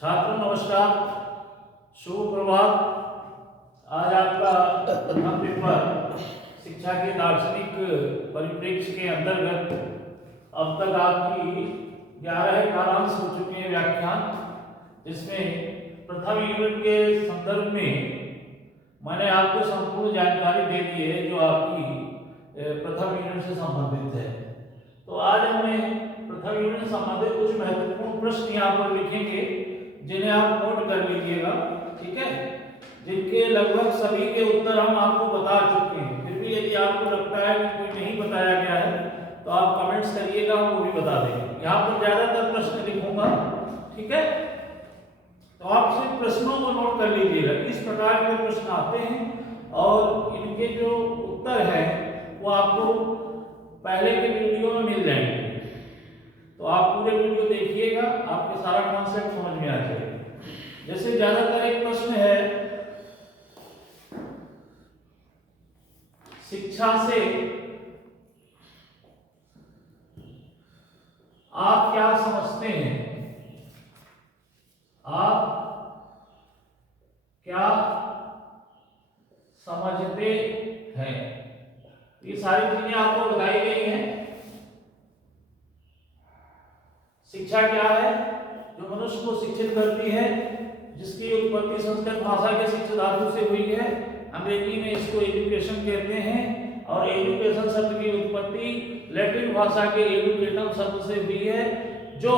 छात्रों नमस्कार, शुभ प्रभात। आज आपका प्रथम पेपर शिक्षा के दार्शनिक परिप्रेक्ष्य के अंतर्गत अब तक आपकी 11 कारांश हो चुके हैं व्याख्यान, जिसमें प्रथम यूनिट के संदर्भ में मैंने आपको संपूर्ण जानकारी दे दी है जो आपकी प्रथम यूनिट से संबंधित है। तो आज हमें प्रथम यूनिट से संबंधित कुछ महत्वपूर्ण प्रश्न यहाँ पर लिखेंगे जिन्हें आप नोट कर लीजिएगा, ठीक है, जिनके लगभग सभी के उत्तर हम आपको बता चुके हैं। फिर भी यदि आपको लगता है कि कोई नहीं बताया गया है तो आप कमेंट्स करिएगा, हम वो भी बता देंगे। यहाँ पर ज्यादातर प्रश्न लिखूंगा, ठीक है, तो आप सिर्फ प्रश्नों को नोट कर लीजिएगा। इस प्रकार के प्रश्न आते हैं और इनके जो उत्तर है वो आपको पहले के वीडियो में मिल जाएंगे। तो आप पूरे वीडियो देखिएगा, आपके सारा कॉन्सेप्ट समझ में आ जाएगा। जैसे ज्यादातर एक प्रश्न है, शिक्षा से आप क्या समझते हैं? आप क्या समझते हैं? ये सारी चीजें आपको बताई गई हैं। शिक्षा क्या है? जो मनुष्य को शिक्षित करती है, जिसकी उत्पत्ति संस्कृत भाषा के शिक्षित धातु से हुई है। अंग्रेजी में इसको एजुकेशन कहते हैं और एजुकेशन शब्द की उत्पत्ति लैटिन भाषा के एडुकेटम शब्द से हुई है, जो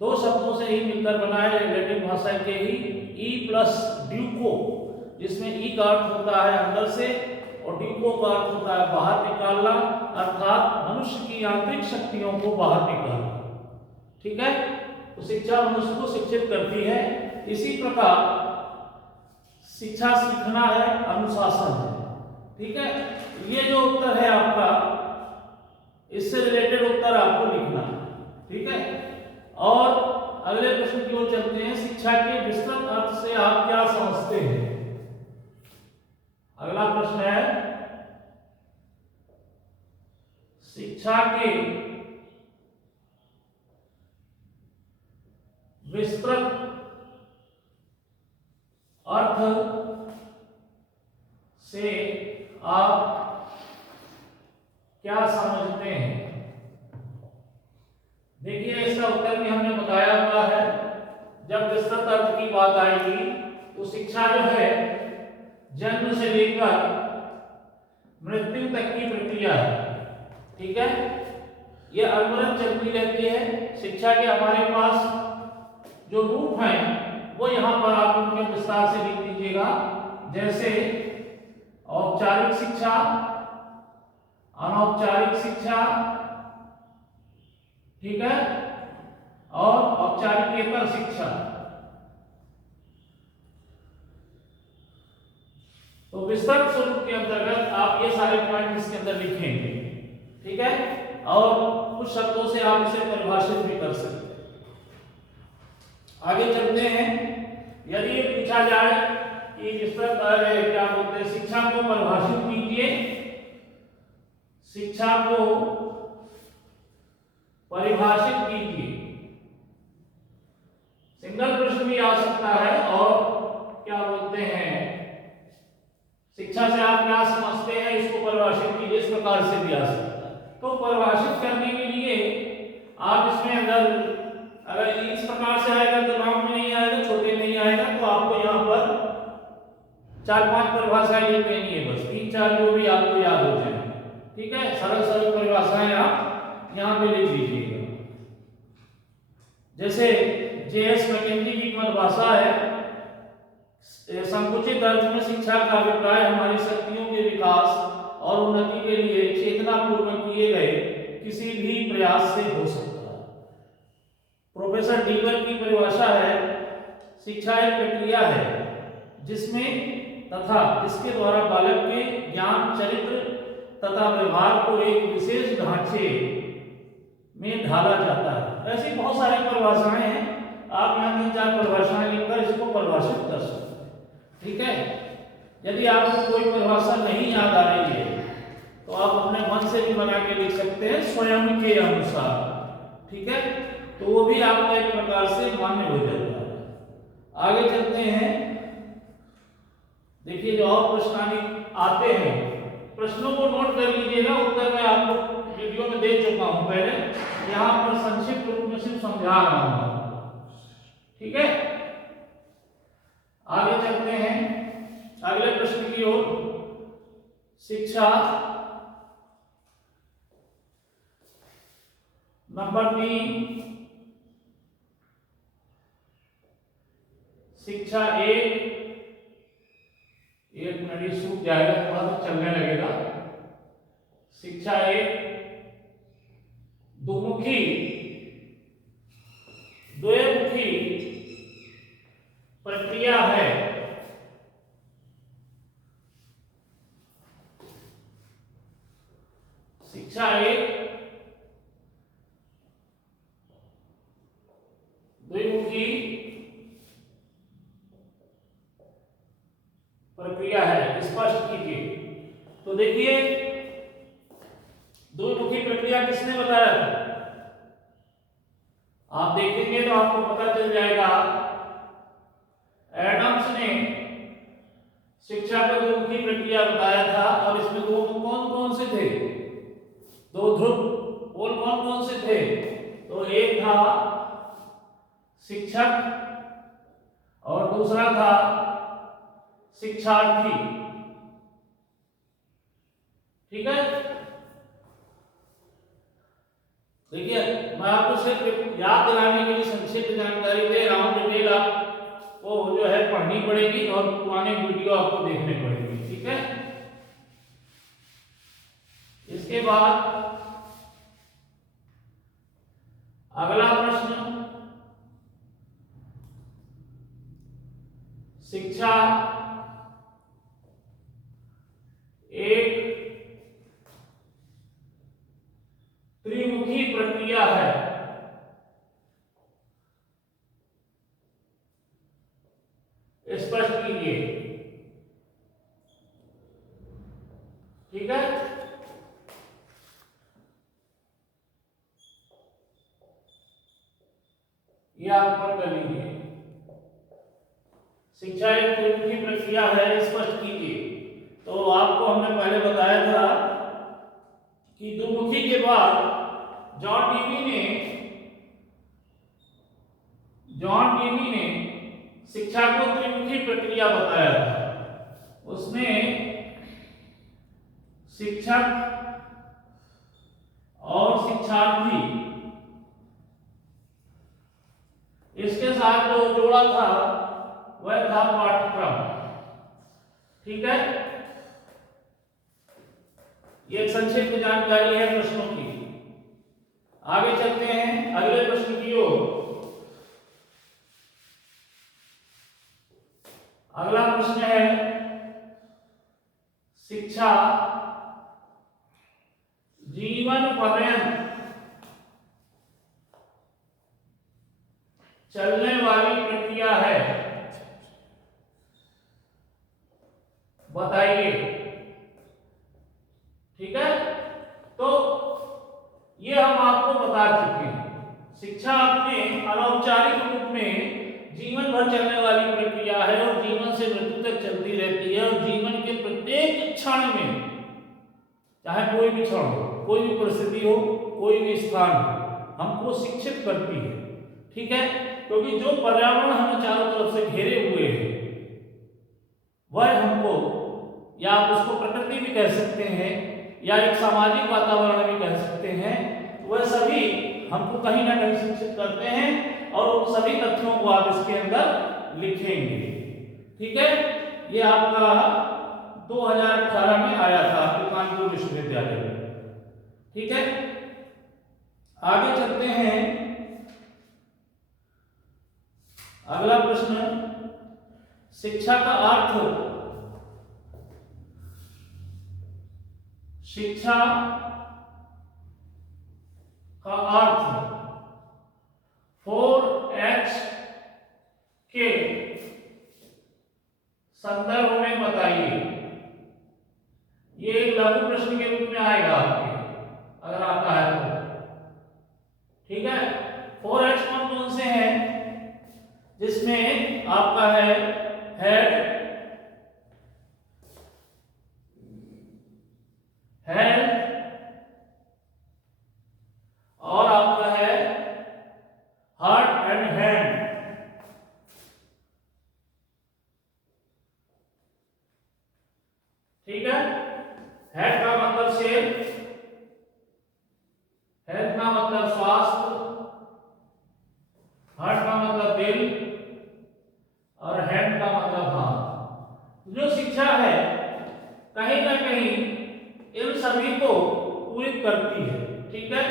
दो शब्दों से ही मिलकर बना है, लैटिन भाषा के ही ई प्लस ड्यूको, जिसमें ई का अर्थ होता है अंदर से और ड्यूको का अर्थ होता है बाहर निकालना, अर्थात मनुष्य की आंतरिक शक्तियों को बाहर निकालना, ठीक है। तो शिक्षा मनुष्य को शिक्षित करती है। इसी प्रकार शिक्षा सीखना है, अनुशासन है, ठीक है। ये जो उत्तर है आपका, इससे रिलेटेड उत्तर आपको लिखना है, ठीक है। और अगले प्रश्न की ओर चलते हैं। शिक्षा के विस्तृत अर्थ से आप क्या समझते हैं? अगला प्रश्न है, शिक्षा के विस्तृत अर्थ से आप क्या समझते हैं? देखिए, इसका उत्तर भी हमने बताया हुआ है। जब विस्तृत अर्थ की बात आएगी तो शिक्षा जो है जन्म से लेकर मृत्यु तक की प्रक्रिया है, ठीक है। ये अनवरत चलती रहती है। शिक्षा के हमारे पास जो रूप हैं वो यहाँ पर आप उनके विस्तार से लिख लीजिएगा। जैसे औपचारिक शिक्षा, अनौपचारिक शिक्षा, ठीक है, और औपचारिकेतर शिक्षा। तो विस्तृत स्वरूप के अंतर्गत आप ये सारे पॉइंट इसके अंदर लिखेंगे, ठीक है, और कुछ शब्दों से आप इसे परिभाषित भी कर सकते हैं। आगे चलते हैं। यदि ये पूछा जाए कि विस्तृत क्या बोलते हैं, शिक्षा को परिभाषित कीजिए, शिक्षा को परिभाषित कीजिए। सिंगल प्रश्न भी आ सकता है। और क्या बोलते हैं, शिक्षा से आप क्या समझते हैं, इसको परिभाषित कीजिए, इस प्रकार से भी आ सकता है। तो परिभाषित करने के लिए आप इसमें अगर इस प्रकार से आएगा तो नाम में नहीं आएगा, छोटे नहीं आएगा, तो आपको यहाँ पर 4-5 परिभाषाएं लिख देनी है, बस 3-4 जो भी आपको याद हो जाए, ठीक है। सरल सरल परिभाषाएं आप यहाँ पे लिख दीजिएगा। जैसे जे.एस. मैकेंजी की परिभाषा है, संकुचित अर्थ में शिक्षा का अभिप्राय हमारी शक्तियों के विकास और उन्नति के लिए चेतनापूर्वक किए गए किसी भी प्रयास से हो सकता है। प्रोफेसर डीगर की परिभाषा है, शिक्षा एक प्रक्रिया है जिसमें तथा जिसके द्वारा बालक के ज्ञान, चरित्र तथा व्यवहार को एक विशेष ढांचे में ढाला जाता है। ऐसी बहुत सारी परिभाषाएं हैं, आप यहाँ 3-4 परिभाषाएं लिखकर इसको परिभाषित कर सकते हैं, ठीक है। यदि आपको कोई परिभाषा नहीं याद आ रही है तो आप अपने मन से भी बना के लिख सकते हैं स्वयं के अनुसार, ठीक है। तो वो भी आपका एक प्रकार से मान्य हो जाता है। आगे चलते हैं। देखिए जो और प्रश्न आते हैं, प्रश्नों को नोट कर लीजिएगा, उत्तर मैं आपको वीडियो में दे चुका हूं पहले, यहाँ पर संक्षिप्त रूप में सिर्फ समझा रहा हूं। ठीक है, आगे चलते हैं अगले प्रश्न की ओर। शिक्षा नंबर 3, शिक्षा 1 मिनट सूख जाएगा, थोड़ा सा चलने लगेगा। शिक्षा 1 द्विमुखी द्वयमुखी प्रक्रिया है। शिक्षा 1 द्विमुखी प्रक्रिया है, स्पष्ट कीजिए। तो देखिए द्विमुखी प्रक्रिया किसने बताया था? आप देखेंगे तो आपको पता चल जाएगा, एडम्स ने शिक्षा को द्विमुखी प्रक्रिया बताया था। और इसमें दो कौन कौन से थे? दो ध्रुव। और कौन कौन से थे? तो एक था शिक्षक और दूसरा था शिक्षार्थी। ठीक है, देखिए मैं आपको सिर्फ याद दिलाने के लिए संक्षिप्त जानकारी दे रहा हूं, डिटेल आपको जो है पढ़नी पड़ेगी और पुराने वीडियो आपको देखने पड़ेंगे। ठीक है, इसके बाद अगला प्रश्न, शिक्षा 1 त्रिमुखी प्रक्रिया है। स्पष्ट कीजिए। ठीक है, ये आप नोट कर लीजिए। शिक्षा एक त्रिमुखी प्रक्रिया है, स्पष्ट कीजिए। तो आपको हमने पहले बताया था कि द्विमुखी के बाद जॉन डीवी ने शिक्षा को त्रिमुखी प्रक्रिया बताया था। उसने शिक्षक और शिक्षार्थी इसके साथ जो जोड़ा था वह था पाठ्यक्रम। ठीक है, ये एक संक्षिप्त जानकारी है प्रश्नों की। आगे चलते हैं अगले प्रश्न की ओर। अगला प्रश्न है शिक्षा जीवन पर्यंत चलने वाली प्रक्रिया है, बताइए। ठीक है, तो ये हम आपको बता चुके हैं। शिक्षा अपने अनौपचारिक रूप में जीवन भर चलने वाली प्रक्रिया है और जीवन से मृत्यु तक चलती रहती है। और जीवन के प्रत्येक क्षण में, चाहे कोई भी क्षण हो, कोई भी परिस्थिति हो, कोई भी स्थान हो, हमको शिक्षित करती है। ठीक है, क्योंकि जो पर्यावरण हमें चारों तरफ से घेरे हुए है वह हमको, या आप उसको प्रकृति भी कह सकते हैं या एक सामाजिक वातावरण भी कह सकते हैं, वह सभी हमको कहीं ना कहीं शिक्षित करते हैं। और उन सभी तथ्यों को आप इसके अंदर लिखेंगे। ठीक है, ये आपका 2018 में आया था आपके कानपुर विश्वविद्यालय में। ठीक है, आगे चलते हैं। अगला प्रश्न, शिक्षा का अर्थ। शिक्षा का अर्थ 4H के संदर्भ में बताइए। ये एक लघु प्रश्न के रूप में आएगा आपके, अगर आता है तो। ठीक है, 4 हेड्स कौन कौन से हैं? जिसमें आपका है हेड, और आपका है हार्ट एंड हैंड। ठीक है, हेड का मतलब शेर, हेड का मतलब स्वास्थ्य, हार्ट का मतलब दिल, और हैंड का मतलब हाथ। जो शिक्षा है कहीं ना कहीं इन सभी को पूरित करती है। ठीक है,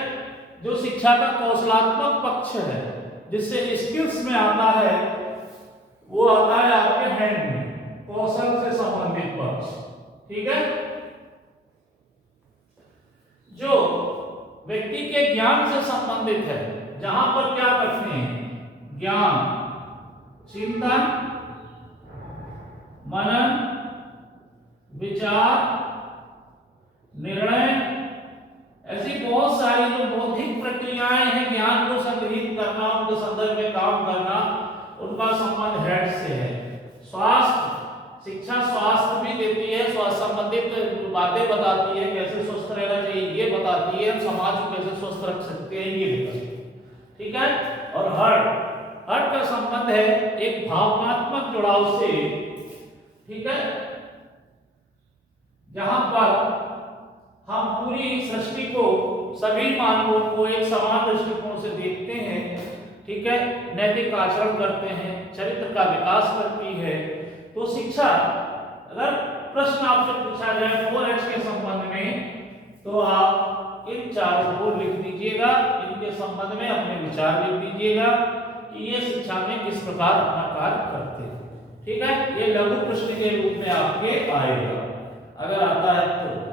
जो शिक्षा का कौशलात्मक पक्ष है, जिससे स्किल्स में आता है, वो आता है आपके हैंड में, कौशल से संबंधित पक्ष। ठीक है, जो व्यक्ति के ज्ञान से संबंधित है, जहां पर क्या करते हैं, ज्ञान, चिंतन, मनन, विचार, निर्णय, ऐसी बहुत सारी जो बौद्धिक प्रक्रियाएं हैं, ज्ञान को संग्रहित करना, उनके संदर्भ में काम करना, उनका संबंध हेड से है। स्वास्थ्य, शिक्षा स्वास्थ्य भी देती है, स्वास्थ्य संबंधित बातें बताती है, कैसे स्वस्थ रहना चाहिए ये बताती है, हम समाज को कैसे स्वस्थ रख सकते हैं ये बताती है। ठीक है, और हार्ट का संबंध है एक भावनात्मक जुड़ाव से। ठीक है, जहां पर हम पूरी सृष्टि को, सभी मानवों को एक समान दृष्टिकोण से देखते हैं। ठीक है, नैतिक आचरण करते हैं, चरित्र का विकास करती है। तो शिक्षा, अगर प्रश्न आपसे पूछा जाए 4H के संबंध में, तो आप इन चारों को लिख दीजिएगा, इनके संबंध में अपने विचार लिख दीजिएगा कि ये शिक्षा में किस प्रकार अपना कार्य करते हैं। ठीक है, ये लघु प्रश्न के रूप में आपके आएगा, अगर आता है तो।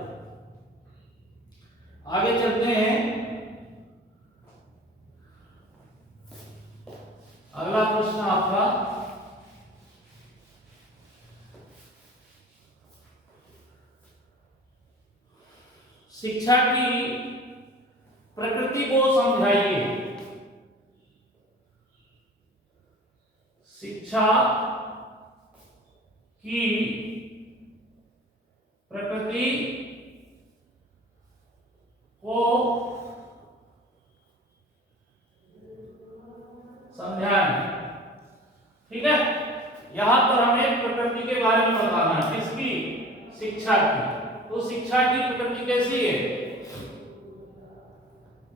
आगे चलते हैं, अगला प्रश्न आपका, शिक्षा की प्रकृति को समझाइए। शिक्षा की प्रकृति को समझाएं। ठीक है, यहां पर हमें प्रकृति के बारे में बताना है, किसकी, शिक्षा की। तो शिक्षा की प्रकृति कैसी है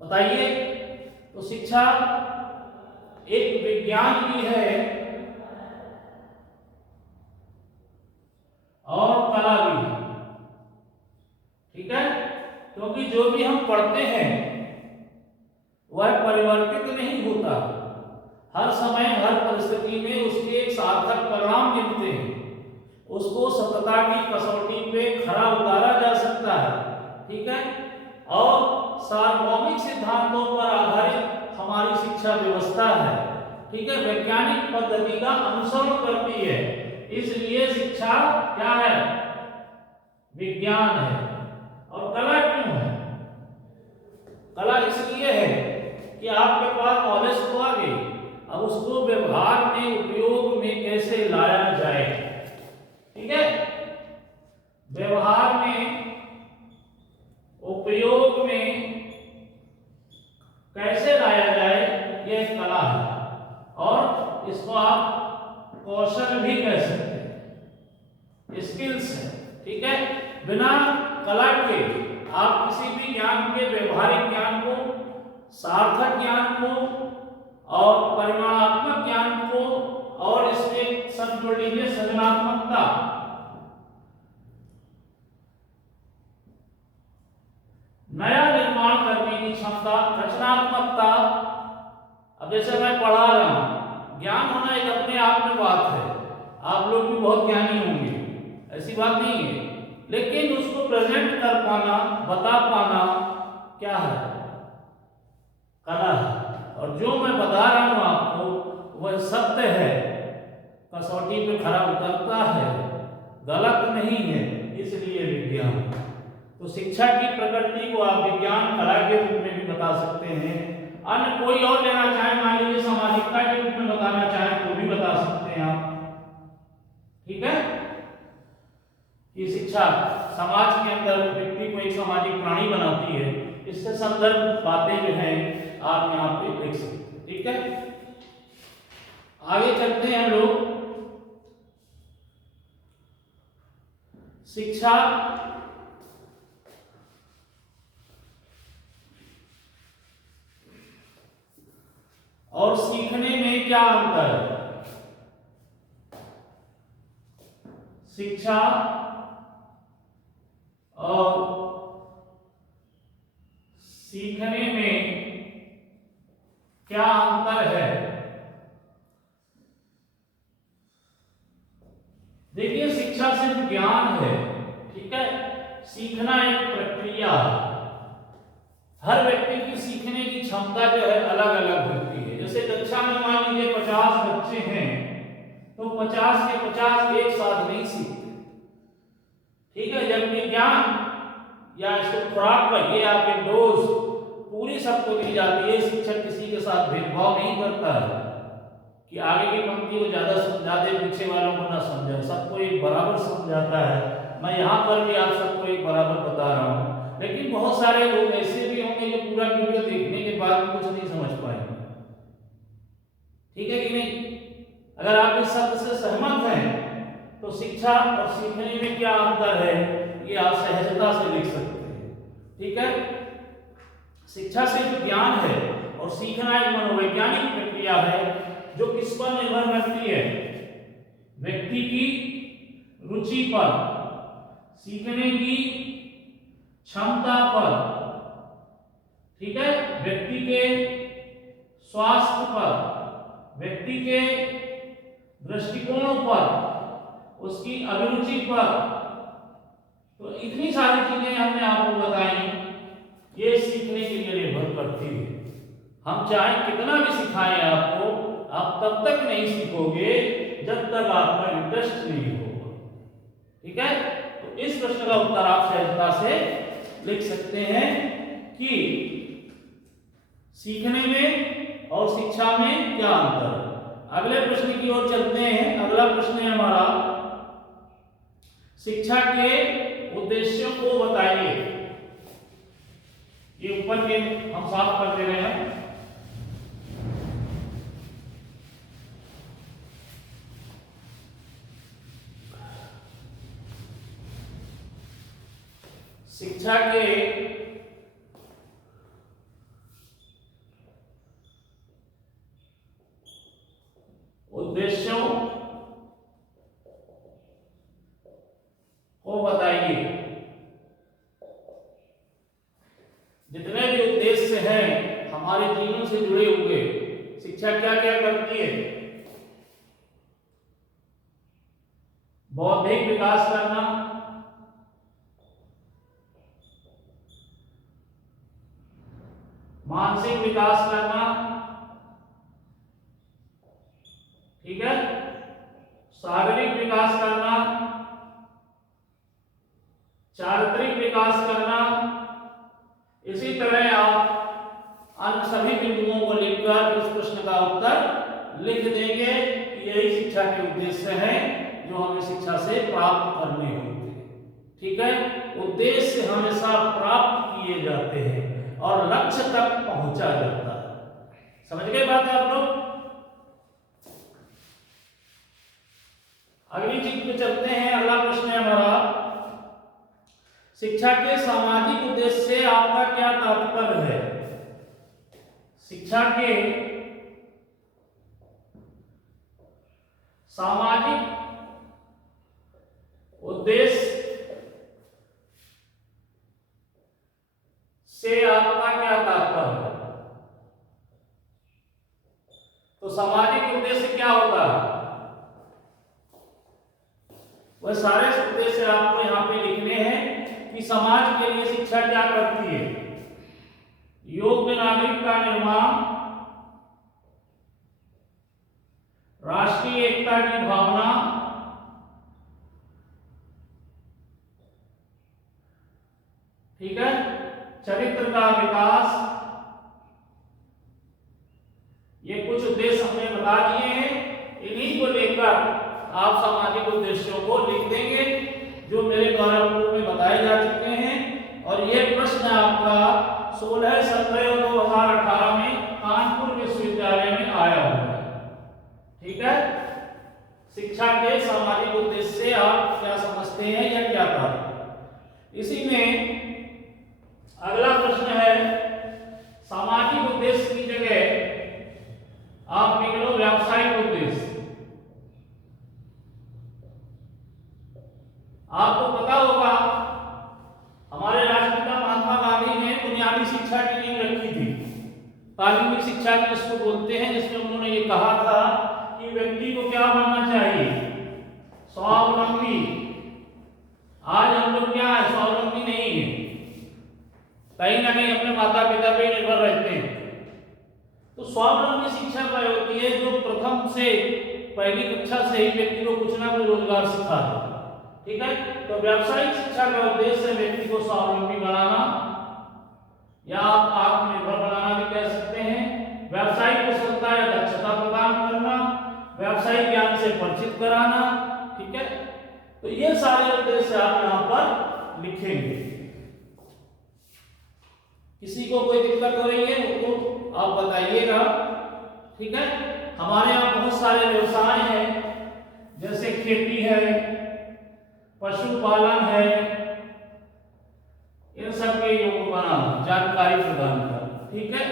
बताइए। तो शिक्षा एक विज्ञान भी है और कला भी है। ठीक है, क्योंकि जो भी हम पढ़ते हैं वह परिवर्तित नहीं होता, हर समय हर परिस्थिति में उसके एक सार्थक परिणाम मिलते हैं, उसको सतता की कसौटी पे खरा उतारा जा सकता है। ठीक है, और सार्वभौमिक सिद्धांतों पर आधारित हमारी शिक्षा व्यवस्था है। ठीक है, वैज्ञानिक पद्धति का अनुसरण करती है, इसलिए शिक्षा क्या है, विज्ञान है। और कला क्यों है, कला इसलिए है कि आपके पास नॉलेज तो आ गई, अब उसको व्यवहार में, उपयोग में कैसे लाया जाए। ठीक है, व्यवहार में, उपयोग में कैसे लाया जाए, यह कला है। और इसको आप कौशल भी कह सकते हैं, स्किल्स है। ठीक है, बिना कला के आप किसी भी ज्ञान के, व्यवहारिक ज्ञान को, सार्थक ज्ञान को और परिमाणात्मक ज्ञान को, और इसमें सब जोड़ लीजिए सृजनात्मकता, नया निर्माण करने की क्षमता, रचनात्मकता। अब जैसे मैं पढ़ा रहा हूं, ज्ञान होना एक अपने आप में बात है, आप लोग भी बहुत ज्ञानी होंगे, ऐसी बात नहीं है, लेकिन उसको प्रेजेंट कर पाना, बता पाना क्या है, कला है। और जो मैं बता रहा हूं आपको वह सत्य है, कसौटी पे खरा उतरता है, गलत नहीं है, इसलिए विज्ञान। तो शिक्षा की प्रकृति को आप विज्ञान, कला के रूप में भी बता सकते हैं। अन्य कोई और लेना चाहे, मान लीजिए सामाजिकता के रूप में बताना चाहे तो भी बता सकते हैं आप। ठीक है, ये शिक्षा समाज के अंदर व्यक्ति को एक सामाजिक प्राणी बनाती है। इससे संदर्भ बातें जो है आप यहाँ पे देख सकते हैं। ठीक है, आगे चलते हैं हम लोग। शिक्षा और सीखने में क्या अंतर है? शिक्षा और सीखने में क्या अंतर है? देखिए, शिक्षा सिर्फ ज्ञान है, ठीक है। सीखना एक प्रक्रिया है। हर व्यक्ति की सीखने की क्षमता जो है अलग अलग होती है। जैसे कक्षा में मान लीजिए 50 बच्चे हैं, तो 50 के 50 एक साथ नहीं सीखते, ठीक है। जबकि ज्ञान या इसको खुराक कहिए, आपके डोज पूरी सबको दी जाती है। शिक्षक किसी के साथ भेदभाव नहीं करता है कि आगे की पंक्ति को ज्यादा समझा दे, पीछे वालों को ना समझाए, सबको एक बराबर समझाता है। मैं यहाँ पर भी आप सबको एक बराबर बता रहा हूँ। लेकिन बहुत सारे लोग ऐसे भी होंगे जो पूरा वीडियो देखने के बाद भी कुछ नहीं समझ पाएंगे, ठीक है कि नहीं। अगर आप इस शब्द से सहमत हैं तो शिक्षा और सीखने में क्या अंतर है ये आप सहजता से लिख सकते हैं। ठीक है, शिक्षा सिर्फ ज्ञान है और सीखना एक मनोवैज्ञानिक प्रक्रिया है जो किस पर निर्भर करती है? व्यक्ति की रुचि पर, सीखने की क्षमता पर, ठीक है, व्यक्ति के स्वास्थ्य पर, व्यक्ति के दृष्टिकोण पर, उसकी अभिरुचि पर। तो इतनी सारी चीजें हमने आपको बताई, ये सीखने के लिए निर्भर करती है। हम चाहे कितना भी सिखाएं आपको, आप तब तक नहीं सीखोगे जब तक आपका इंटरेस्ट नहीं होगा। ठीक है, तो इस प्रश्न का उत्तर आप सहजता से लिख सकते हैं कि सीखने में और शिक्षा में क्या अंतर है। अगले प्रश्न की ओर चलते हैं। अगला प्रश्न है हमारा, शिक्षा के उद्देश्यों को बताइए। ये ऊपर के हम साफ कर दे रहे हैं। शिक्षा के उद्देश्यों को बताइए। जितने भी उद्देश्य हैं हमारे जीवन से जुड़े हुए, शिक्षा क्या क्या करती है? बौद्धिक विकास करना, मानसिक विकास करना, ठीक है, शारीरिक विकास करना, चारित्रिक विकास करना। इसी तरह आप अन्य सभी बिंदुओं को लिखकर इस प्रश्न का उत्तर लिख देंगे कि यही शिक्षा के उद्देश्य हैं जो हमें शिक्षा से प्राप्त करने होते हैं। ठीक है, उद्देश्य हमेशा प्राप्त किए जाते हैं और लक्ष्य तक पहुंचा जाता है। समझ गए बात आप लोग? अगली चीज पे चलते हैं। अगला प्रश्न है हमारा, शिक्षा के सामाजिक उद्देश्य से आपका क्या तात्पर्य है? शिक्षा के सामाजिक उद्देश्य से आपका क्या तात्पर्य है? तो सामाजिक उद्देश्य क्या होता है? वह सारे उद्देश्य आपको यहां पे लिखने हैं कि समाज के लिए शिक्षा क्या करती है। योग्य नागरिक का निर्माण, राष्ट्रीय एकता की भावना, ठीक है, चरित्र का विकास, आप सामाजिक उद्देश्यों को लिख देंगे जो मेरे द्वारा पूर्व में बताए जा चुके हैं। और ये प्रश्न आपका 16 17 और 2018 में कानपुर विश्वविद्यालय में आया हुआ है। ठीक है, शिक्षा के सामाजिक उद्देश्य से आप क्या समझते हैं या क्या था। इसी में अगला प्रश्न है, सामाजिक उद्देश्य की जगह आप लिख लो व्यावसायिक उद्देश्य। आपको पता होगा हमारे राष्ट्रपिता महात्मा गांधी ने बुनियादी शिक्षा की नींव रखी थी, तालीमी शिक्षा जिसको बोलते हैं, जिसमें उन्होंने ये कहा था कि व्यक्ति को क्या बनना चाहिए, स्वावलंबी। आज हम लोग क्या है, स्वावलंबी नहीं है, कहीं ना कहीं अपने माता पिता पे निर्भर रहते हैं। तो स्वावलंबी शिक्षा वह होती है जो प्रथम से पहली कक्षा से ही व्यक्ति को कुछ ना कुछ रोजगार सिखा दे। ठीक है, तो व्यावसायिक शिक्षा का उद्देश्य है व्यक्ति को स्वावलंबी बनाना या आप आत्मनिर्भर बनाना भी कह सकते हैं, व्यावसायिक कुशलता या दक्षता प्रदान करना, व्यावसायिक ज्ञान से परिचित कराना। ठीक है, तो ये सारे उद्देश्य आप यहाँ पर लिखेंगे। किसी को कोई दिक्कत हो रही है तो आप बताइएगा। ठीक है, हमारे यहाँ बहुत सारे व्यवसाय हैं, जैसे खेती है, पशुपालन है, इन सब के योग बनाना, जानकारी प्रदान करना। ठीक है,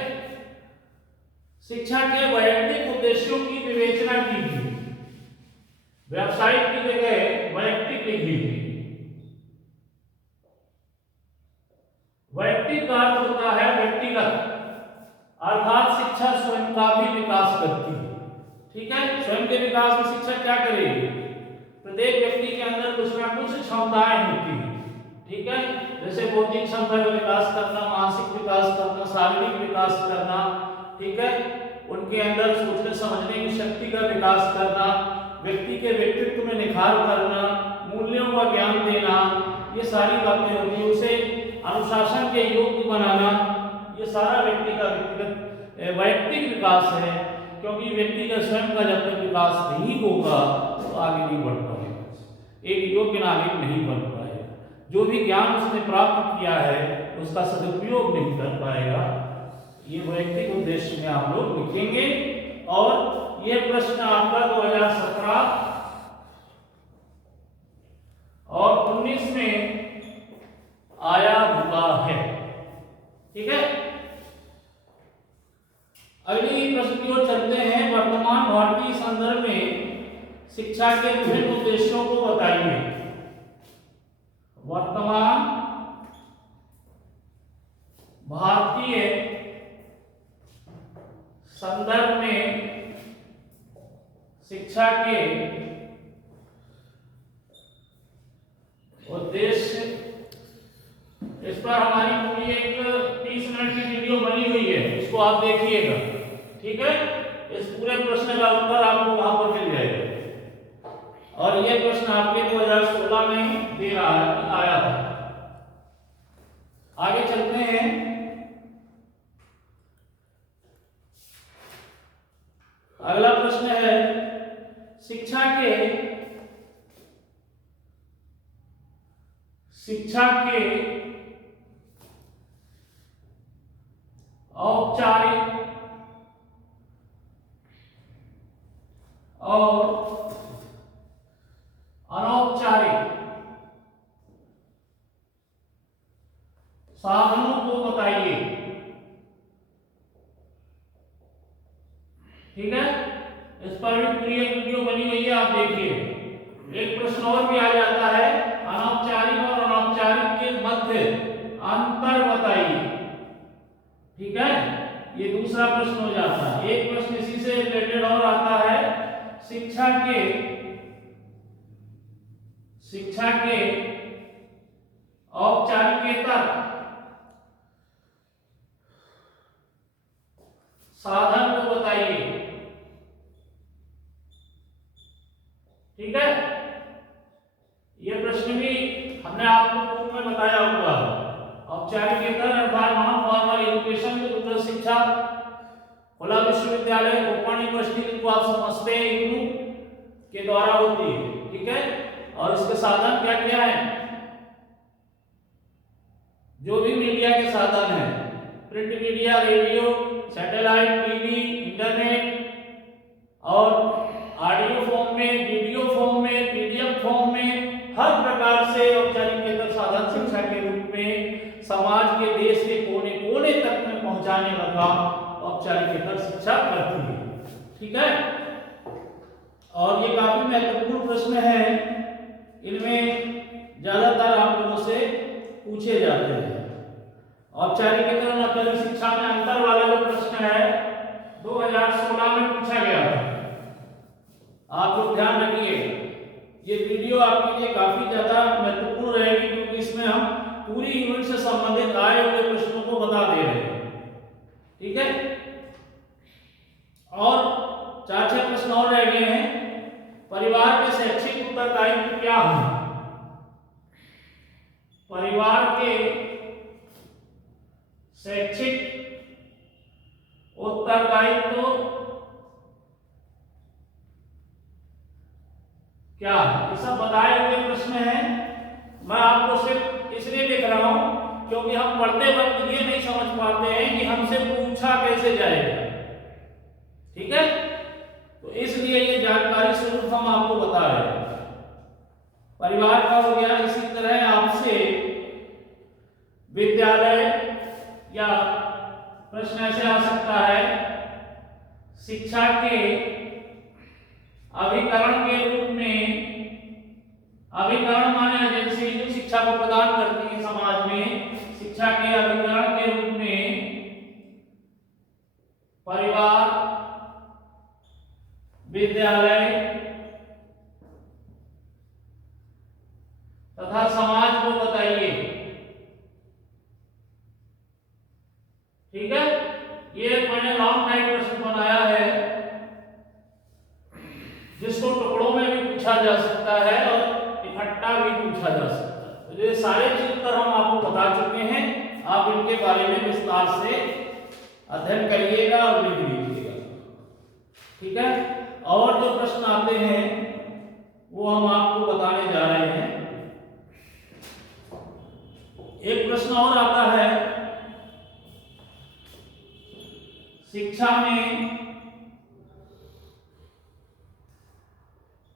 शिक्षा के वैयक्तिक उद्देश्यों की विवेचना कीजिए, व्यावसायिक की जगह वैयक्तिक लिख लीजिए। वैयक्तिक का अर्थ होता है व्यक्तिगत, अर्थात शिक्षा स्वयं का भी विकास करती है। ठीक है, स्वयं के विकास में शिक्षा क्या करेगी, प्रत्येक व्यक्ति के अंदर कुछ ना कुछ क्षमताएं होती हैं। ठीक है, जैसे बौद्धिक क्षमता का विकास करना, मानसिक विकास करना, शारीरिक विकास करना। ठीक है, उनके अंदर सोचने समझने की शक्ति का विकास करना, व्यक्ति के व्यक्तित्व में निखार करना, मूल्यों का ज्ञान देना, ये सारी बातें होती हैं। उसे अनुशासन के योग्य बनाना, ये सारा व्यक्ति का व्यक्तिगत वैयक्तिक विकास है, क्योंकि व्यक्ति का स्वयं का जब तक विकास नहीं होगा तो आगे नहीं बढ़ पाएगा, एक योग्य नागरिक नहीं बन पाएगा, जो भी ज्ञान उसने प्राप्त किया है उसका सदुपयोग नहीं कर पाएगा। ये वैयक्तिक उद्देश्य में आप लोग लिखेंगे। और ये प्रश्न आपका 2017 और 19 में आया हुआ है। ठीक है, अगली प्रश्न की ओर चलते हैं। वर्तमान भारतीय संदर्भ में शिक्षा के विभिन्न उद्देश्यों को बताइए। वर्तमान भारतीय संदर्भ में शिक्षा के उद्देश्य, इस पर हमारी पूरी एक 30 मिनट की वीडियो बनी हुई है, इसको आप देखिएगा। ठीक है, इस पूरे प्रश्न का उत्तर आपको वहां पर मिल जाएगा। और ये प्रश्न आपके 2016 में ही दे रहा है, आया था। आगे चलते हैं। अगला प्रश्न है, शिक्षा के औपचारिक और अनौपचारिक साधनों को बताइए। ठीक है, इस पर भी पूरी एक वीडियो बनी हुई है, आप देखिए। एक प्रश्न और भी आ जाता है, अनौपचारिक और अनौपचारिक के मध्य अंतर बताइए। ठीक है, ये दूसरा प्रश्न हो जाता है। एक प्रश्न इसी से रिलेटेड और आता है, शिक्षा के औपचारिकेतर साधन को बताइए। ठीक है, ये प्रश्न भी हमने आपको पूर्व में बताया हुआ है। औपचारिकेतर अर्थात नॉन फॉर्मल एजुकेशन को दूसरा शिक्षा, खुला विश्वविद्यालय, ओपन यूनिवर्सिटी को आप समझते हैं, इग्नू के द्वारा होती है, ठीक है। और इसके साधन क्या क्या है? जो भी मीडिया के साधन है, print media, radio, satellite, TV, internet और ऑडियो फॉर्म में, वीडियो फॉर्म में, पीडीएफ फॉर्म में, हर प्रकार से औपचारिकेतर साधन शिक्षा के रूप में समाज के, देश के कोने कोने तक में पहुंचाने का काम औपचारिकेतर शिक्षा करती है, ठीक है। और ये काफी महत्वपूर्ण प्रश्न है, इनमें ज्यादातर आप लोगों से पूछे जाते हैं। औपचारिकेतर और अनौपचारिक शिक्षा में अंतर वाला जो प्रश्न है 2016 में पूछा गया था, आप लोग ध्यान रखिए। ये वीडियो आपके लिए काफी ज्यादा महत्वपूर्ण रहेगी, क्योंकि इसमें हम पूरी यूनिट से संबंधित आए हुए प्रश्नों को बता दे रहे हैं, ठीक है। और 4-6 प्रश्न और रह गए हैं। परिवार के शैक्षिक उत्तरदायित्व क्या है? परिवार के शैक्षिक उत्तरदायित्व क्या है? ये सब बताए हुए प्रश्न हैं। मैं आपको सिर्फ इसलिए लिख रहा हूं क्योंकि हम पढ़ते वक्त ये नहीं समझ पाते हैं कि हमसे पूछा कैसे जाएगा, ठीक है। तो इसलिए ये जानकारी स्वरूप हम आपको बता रहे हैं। परिवार का हो गया। इसी तरह आपसे विद्यालय या प्रश्न ऐसे आ सकता है, शिक्षा के अभिकरण के रूप में, अभिकरण माने एजेंसी जो शिक्षा को प्रदान करती है समाज में, शिक्षा के अभिकरण के रूप में परिवार, विद्यालय तथा समाज को बताइए, ठीक है। ये मैंने लॉन्ग टाइम प्रश्न बनाया है, जिसको टुकड़ों में भी पूछा जा सकता है और इकट्ठा भी पूछा जा सकता है। तो ये सारे चीज पर हम आपको बता चुके हैं, आप इनके बारे में विस्तार से अध्ययन करिएगा और लिख लीजिएगा, ठीक है। और जो प्रश्न आते हैं वो हम आपको बताने जा रहे हैं। एक प्रश्न और आता है, शिक्षा में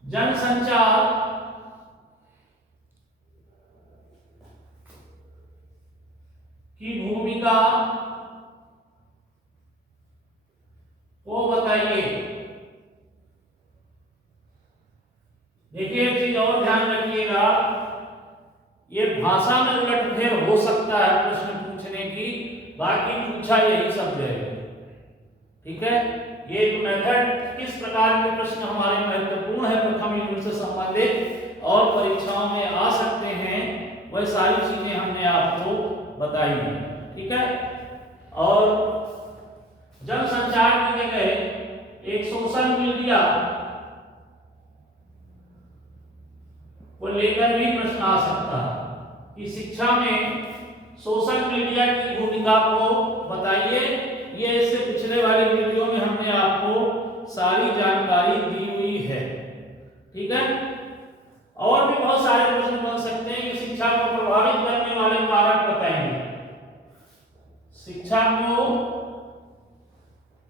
जनसंचार की भूमिका को बताइए। देखिए एक चीज और ध्यान रखिएगा, ये भाषा में उलटफेर हो सकता है प्रश्न पूछने की, बाकी पूछा यही सब जाएगा, ठीक है। ये मेथड, किस प्रकार के प्रश्न हमारे महत्वपूर्ण है प्रथम यूनिट से संबंधित और परीक्षाओं में आ सकते हैं, वह सारी चीजें हमने आपको बताई हैं, ठीक है। और जनसंचार की जगह एक सोशल मीडिया को लेकर भी प्रश्न आ सकता है कि शिक्षा में सोशल मीडिया की भूमिका को बताइए। ये इससे पिछले वाली वीडियो में हमने आपको सारी जानकारी दी हुई है, ठीक है। और भी बहुत सारे प्रश्न बन सकते हैं कि शिक्षा को प्रभावित करने वाले कारक बताएंगे। शिक्षा को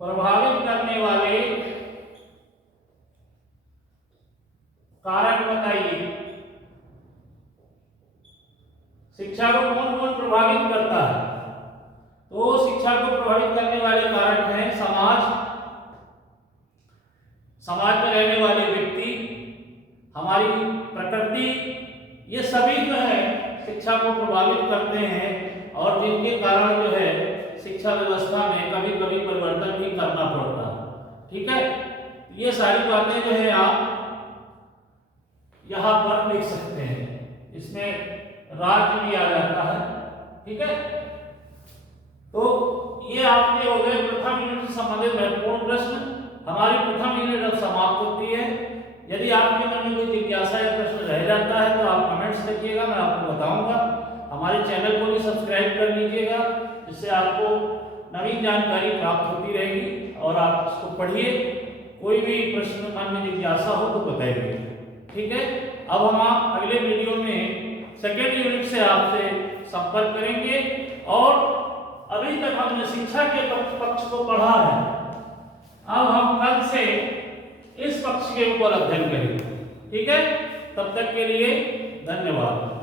प्रभावित करने वाले कारक बताइए। शिक्षा को कौन कौन प्रभावित करता है? तो शिक्षा को प्रभावित करने वाले कारक हैं समाज, समाज में रहने वाले व्यक्ति, हमारी प्रकृति, ये सभी जो है शिक्षा को प्रभावित करते हैं और जिनके कारण जो है शिक्षा व्यवस्था में कभी कभी परिवर्तन भी करना पड़ता है, ठीक है। ये सारी बातें जो है आप यहाँ पर लिख सकते हैं, इसमें राज्य भी आ जाता है, ठीक है। तो ये आपके हो गए प्रथम यूनिट से संबंधित महत्वपूर्ण प्रश्न। हमारी प्रथम यूनिट अब समाप्त होती है। यदि आपके मन में कोई जिज्ञासा या प्रश्न रह जाता है तो आप कमेंट्स लिखिएगा, मैं आपको बताऊंगा। हमारे चैनल को भी सब्सक्राइब कर लीजिएगा, जिससे आपको नवीन जानकारी प्राप्त होती रहेगी और आप इसको पढ़िए कोई भी प्रश्न मन में जिज्ञासा हो तो बताइए। ठीक है, अब हम आप अगले वीडियो में सेकेंड यूनिट से आपसे संपर्क करेंगे। और अभी तक हमने शिक्षा के पक्ष को पढ़ा है, अब हम कल से इस पक्ष के ऊपर अध्ययन करेंगे। ठीक है, तब तक के लिए धन्यवाद।